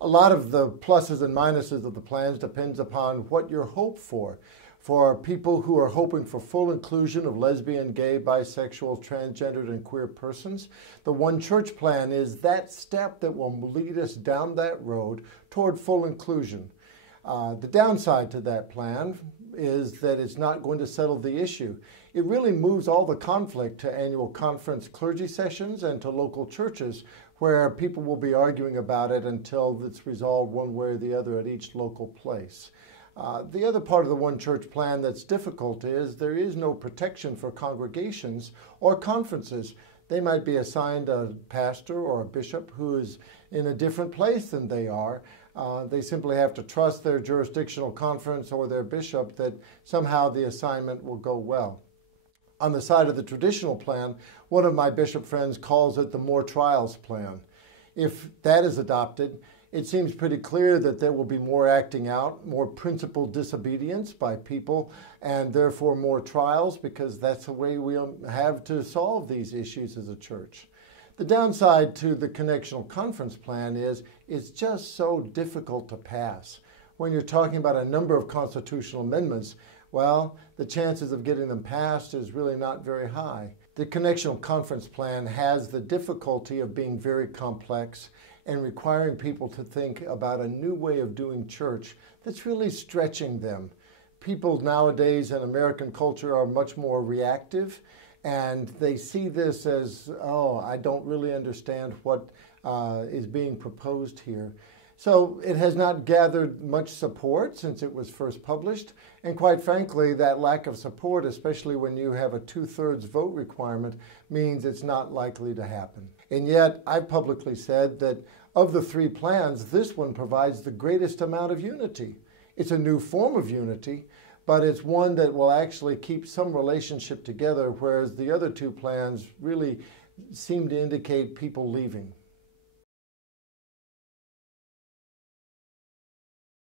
A lot of the pluses and minuses of the plans depends upon what you're hoping for. For people who are hoping for full inclusion of lesbian, gay, bisexual, transgendered, and queer persons, the One Church plan is that step that will lead us down that road toward full inclusion. The downside to that plan is that it's not going to settle the issue. It really moves all the conflict to annual conference clergy sessions and to local churches where people will be arguing about it until it's resolved one way or the other at each local place. The other part of the One Church plan that's difficult is there is no protection for congregations or conferences. They might be assigned a pastor or a bishop who is in a different place than they are. They simply have to trust their jurisdictional conference or their bishop that somehow the assignment will go well. On the side of the traditional plan, one of my bishop friends calls it the more trials plan. If that is adopted, it seems pretty clear that there will be more acting out, more principled disobedience by people, and therefore more trials, because that's the way we'll have to solve these issues as a church. The downside to the connectional conference plan is it's just so difficult to pass. When you're talking about a number of constitutional amendments, well, the chances of getting them passed is really not very high. The connectional conference plan has the difficulty of being very complex and requiring people to think about a new way of doing church that's really stretching them. People nowadays in American culture are much more reactive, and they see this as, oh, I don't really understand what is being proposed here. So it has not gathered much support since it was first published, and quite frankly, that lack of support, especially when you have a 2/3 vote requirement, means it's not likely to happen. And yet, I've publicly said that of the three plans, this one provides the greatest amount of unity. It's a new form of unity, but it's one that will actually keep some relationship together, whereas the other two plans really seem to indicate people leaving.